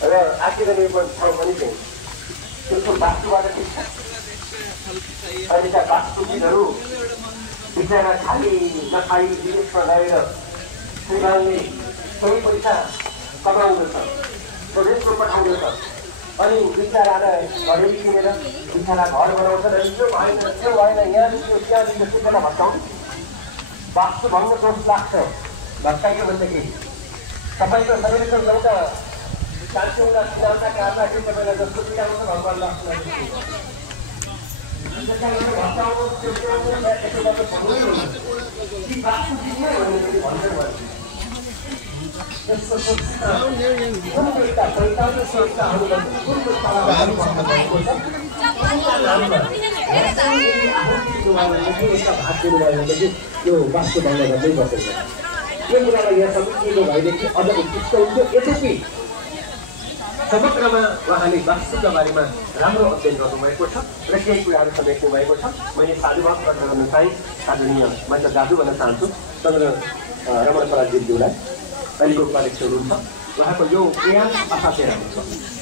र आर्किटेक्चर ठाउँ पनि चाहिँ त्यसको वास्तुबाट ठिक छ। अहिलेका वास्तुविदहरू बिचरा खाली नखाई विदेशमा गएर श्रीमानले केही पैसा कमाउँदछ, स्वदेशमा पठाउँदछ, अनि बिचरालाई घरेलु किनेर बिचरा घर बनाउँछ र यो भएन त्यो भएन यहाँदेखि त्यहाँदेखि सुकेर भत्काउनु। वास्तु भङ्ग दोष लाग्छ। भत्काइयो भनेदेखि तपाईँको शरीरको एउटा कान्छौँला सिलाउँदा काट्दाखेरि तपाईँलाई जस्तो पिराउँछ भगवान् लाग्छ। भत्काउनु त्यो वास्तु किन्ने भनेपछि भन्छ त्यसको यो वास्तु भङ्ग गर्दै बसेको यो कुरालाई यहाँ समितिएको भएदेखि अझ उत्कृष्ट हुन्थ्यो। यद्यपि समग्रमा उहाँले वास्तुका बारेमा राम्रो अध्ययन गर्नुभएको छ र केही कुराहरू समेट्नु भएको छ। मैले साधुभाव प्रकट गर्न चाहेँ। आदरणीय म त दाजु भन्न चाहन्छु चन्द्र रमण पराज्यूलाई अहिलेको उपाध्यक्ष हुनुहुन्छ। उहाँको यो प्रयास असाध्यै राम्रो छ।